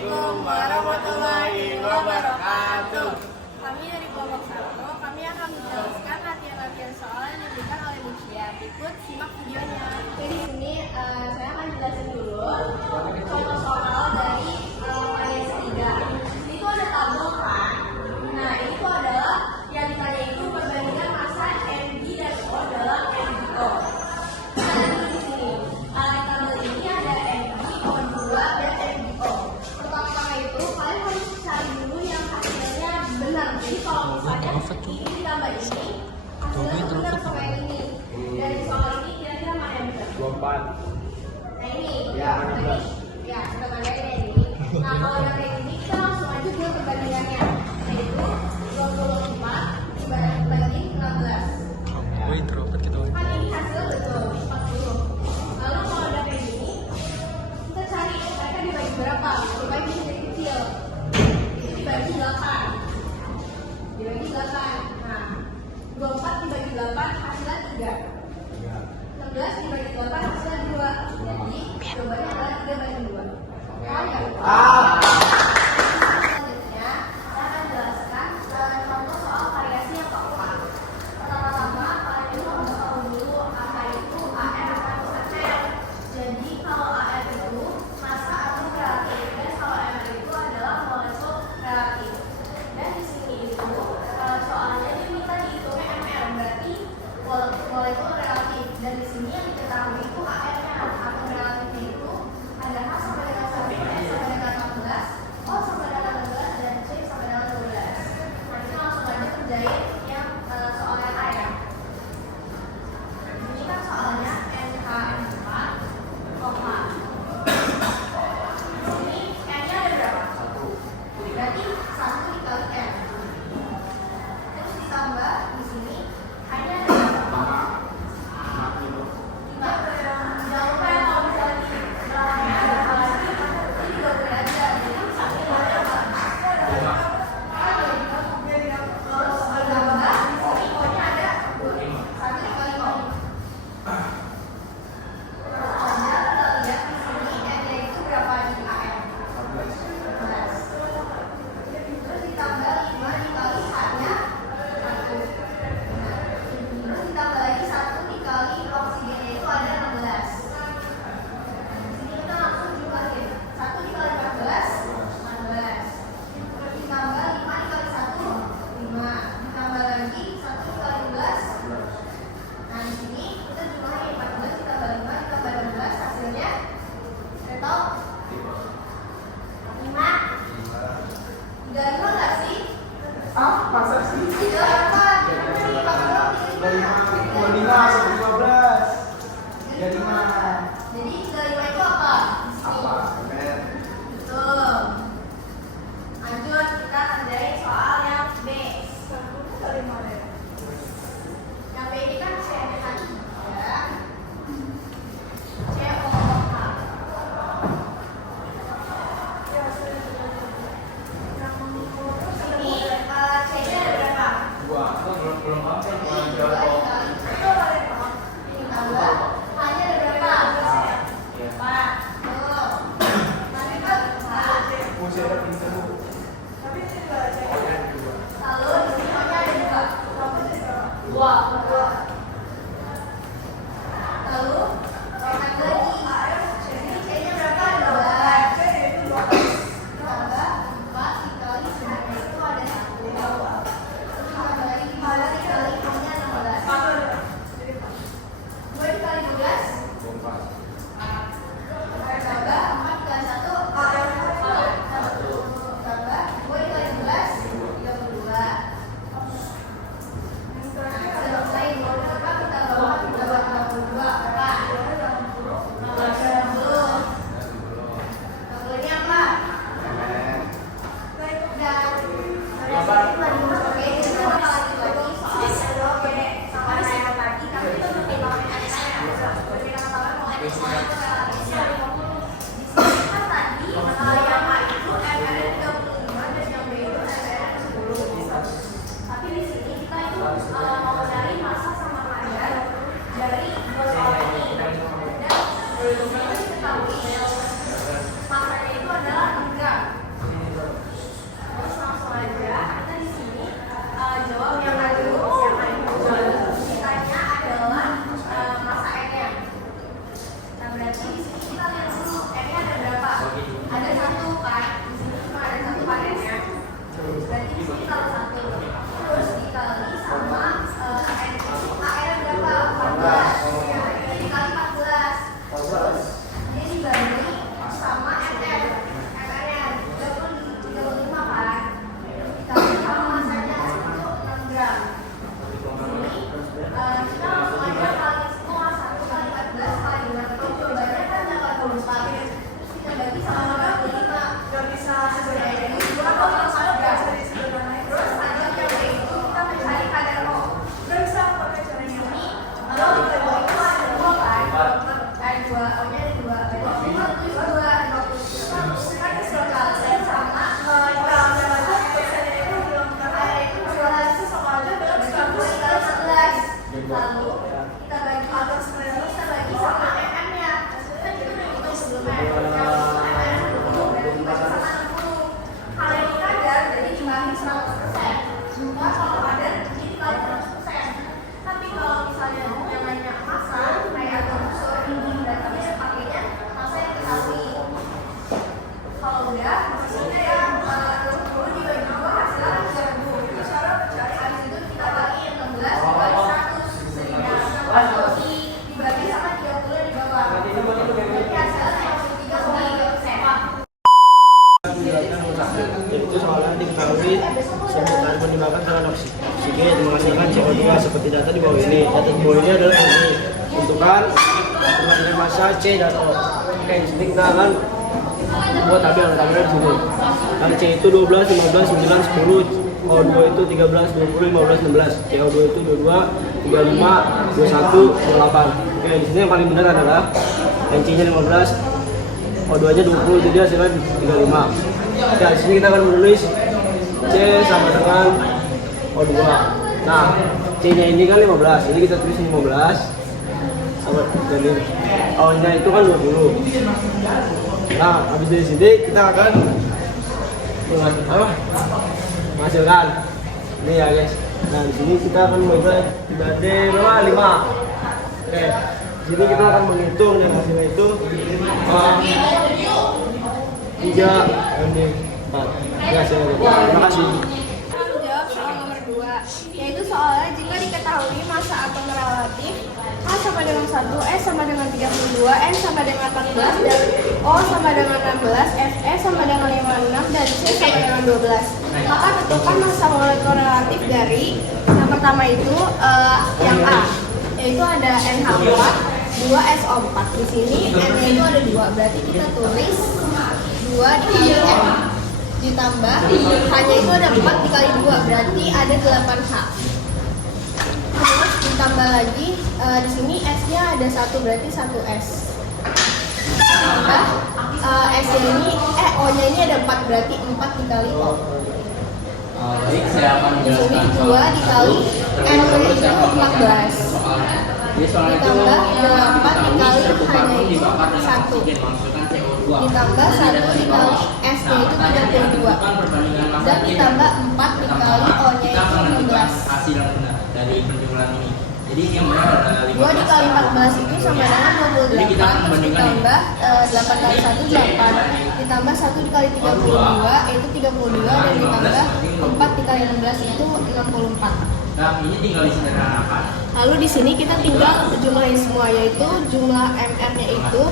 Assalamualaikum warahmatullahi wabarakatuh. Kami dari kelompok 1, kami akan menjelaskan latihan-latihan soal yang diberikan oleh Bu Cia. Berikut simak videonya. Jadi di sini saya akan jelasin dulu contoh soal dari Malaysia 3. Di situ ada tabel kan. Nah, itu adalah yang ditanya itu perbandingan massa mg dan O dalam mgo. Nah, di sini di tabel ini ada mg, O2 dan mgo. Pertama itu kalian harus cari dulu yang hasilnya benar. Jadi kalau misalnya ini ditambah ini hasilnya benar sama yang ini. Dari soal ini kira-kira mana yang benar? 24. Nah ini. Ya, benar. Ya, kita mandain yang ini. Nah, kalau yang kayak gini kita langsung aja buat perbandingannya. Yaitu 24 dibanding 16. Oh, introvert gitu. Kan ini hasilnya betul 40. Lalu kalau udah kayak gini, kita cari mereka dibagi berapa. Dibagi dari kecil. Itu dibagi 8. Dibagi 8. Nah, 24 dibagi 8 hasilnya 3. 16 dibagi 8 hasilnya 2. Jadi jawabannya adalah 3 banding 2. Paham ya? Selanjutnya, saya akan jelaskan contoh soal variasi yang keempat. Pertama-tama, kalian itu harus tahu dulu apa itu AR atau ATM. Jadi kalau AR itu massa atom relatif, dan kalau MR itu adalah molekul relatif. Dan di sini itu soalnya diminta dihitungnya MR, berarti molekul relatif. Dan di sini yang diketahui itu AR-nya, atom relatifnya itu adalah sampai dengan 1 sampai dengan 16 Itu soalnya diketahui sebutan menembakkan dengan oksigen menghasilkan CO2 seperti data di bawah ini. Data di bawah ini adalah ini tentukan dengan massa C dan O. Oke, di sini kita akan buat tabel di sini. Dan C itu 12, 15, 9, 10, O2 itu 13, 20, 15, 16, CO2 itu 22, 35, 21, 28. Oke, di sini yang paling benar adalah yang C-nya 15, O2-nya 20, jadi hasilnya 35. Ya, di sini kita akan menulis C sama dengan O2. Nah, C-nya ini kan 15, jadi kita tulis 15 sama jadi O-nya itu kan 20. Nah, habis dari sini kita akan menghasilkan ini ya guys. Nah, di sini kita akan membuat 3D berapa? 5. Oke, di sini kita akan menghitung dan hasilnya itu 3 ini 4. Ya, terima kasih. Jawab soal nomor 2, yaitu soalnya jika diketahui massa atom relatif A sama dengan 1, S sama dengan 32, N sama dengan 14, dan O sama dengan 16, Fe sama dengan 56, dan C sama dengan 12. Maka tentukan massa molekul relatif dari yang pertama itu yang A, yaitu ada NH4, 2SO4. Di sini N-nya itu ada 2, berarti kita tulis 2 dikali M ditambah H-nya itu ada 4 dikali 2, berarti ada 8H. Terus ditambah lagi di sini S-nya ada 1, berarti 1S. Tambah S-nya ini O-nya ini ada 4, berarti 4 dikali O. Baik, saya akan Di sini menjelaskan 2 dikali N-nya itu 14. Jadi soalnya itu Ditambah 8 dikali terbuka H-nya itu dibakar dengan 1. oksigen menghasilkan CO2. Ditambah 1 dikali S-nya itu 32. Dan ditambah 4 dikali O-nya itu 16. Hasil yang benar dari penjumlahan ini. Jadi yang benar adalah 2 dikali 14 itu sama dengan 28. Jadi kita akan Terus membandingkan ditambah 8 kali 1 8. Ditambah 1 dikali 32 itu 32. Dan ditambah 4 dikali 16 itu 64. Nah, ini tinggal disederhanakan. Lalu di sini kita tinggal jumlahin semua, yaitu jumlah MR-nya itu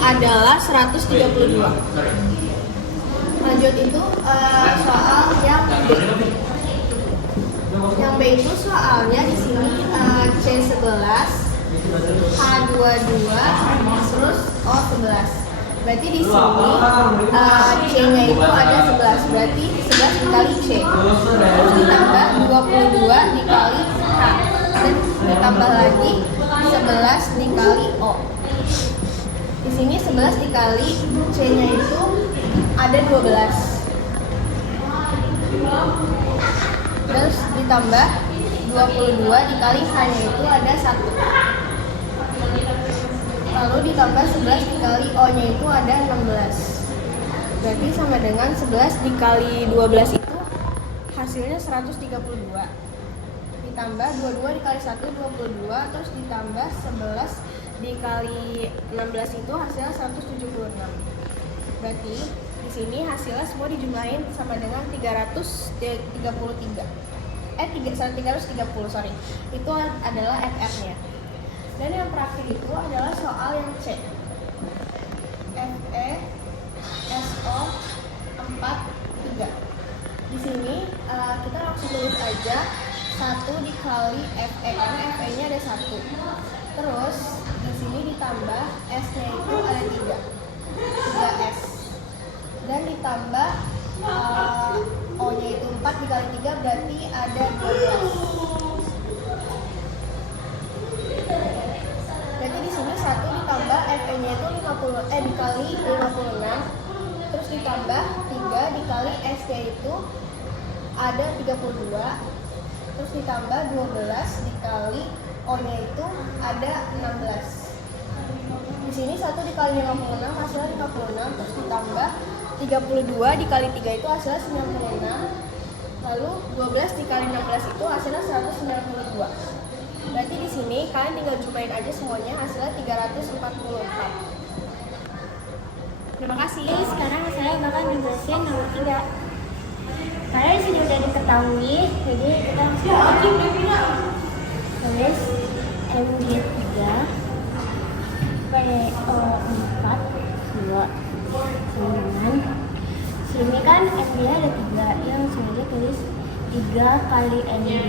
adalah 132. Lanjut itu soal yang B. Yang B itu soalnya di sini C11, H22, terus O11. Berarti di sini C-nya itu ada 11, berarti 11 dikali C. Terus ditambah 22 dikali H. Dan ditambah lagi 11 dikali O. Di sini 11 dikali C-nya itu ada 12. Terus ditambah 22 dikali H-nya itu ada 1. Lalu ditambah 11 dikali O-nya itu ada 16. Berarti sama dengan 11 dikali 12 itu hasilnya 132. Ditambah 22 dikali 1, 22. Terus ditambah 11 dikali 16 itu hasilnya 176. Berarti di sini hasilnya semua dijumlahin sama dengan 330, sorry. Itu adalah FR-nya. Dan yang terakhir itu adalah soal yang C. Fe SO 4 3. Di sini kita langsung tulis aja 1 dikali Fe karena Fe-nya ada 1. Terus di sini ditambah S-nya itu ada 3. 3 ditambah O-nya itu 4 dikali 3 berarti ada 12. Berarti di sini 1 ditambah FE-nya itu dikali 56, terus ditambah 3 dikali ST itu ada 32, terus ditambah 12 dikali O-nya itu ada 16. Di sini 1 dikali 56 hasilnya 56, terus ditambah 32 dikali 3 itu hasilnya 96. Lalu 12 dikali 16 itu hasilnya 192. Berarti di sini kalian tinggal jumlahin aja semuanya, hasilnya 344. Terima kasih. Sekarang saya bakal menjelaskan nomor 3. Karena di sini udah diketahui, jadi kita langsung tulis MG3 PO4 2 sambungan. Sini kan MG ada 3, yang sengaja tulis 3 kali MG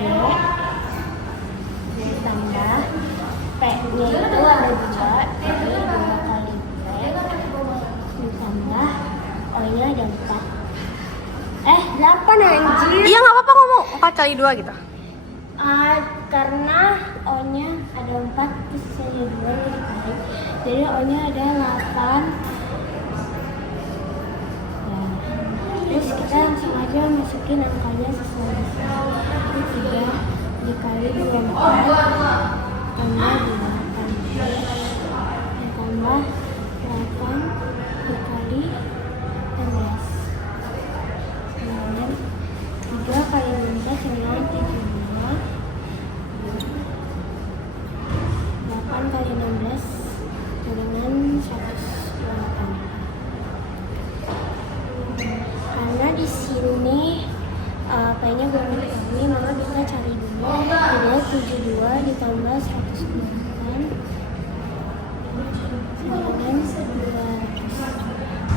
ditambah P-nya itu ada 2, jadi 2 kali P ditambah O-nya ada 4. 8 anjir. Iya nggak apa-apa ngomong 4 kali 2 gitu. Karena O-nya ada 4 terus saya 2 dikali, jadi O-nya ada 8. Nah, terus kita langsung aja masukin angkanya sesuai di sini. 3 dikali 24 tambah 8 tambah 8 dikali 16. 3 kali 16 adalah 72. 8 kali 16 dengan 108. Karena di sini P-nya belum diketahui, maka bisa cari dulu. Jadi 72 ditambah 108 sama dengan 200.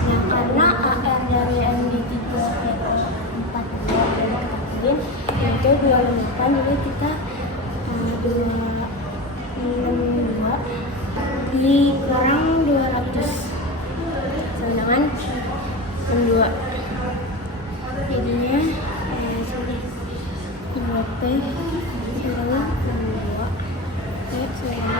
Nah, karena AR dari MD3 itu 28, jadi kita 262 dikurang 200 sama dengan 62. Jadinya sini 2P sama dengan 62 P sama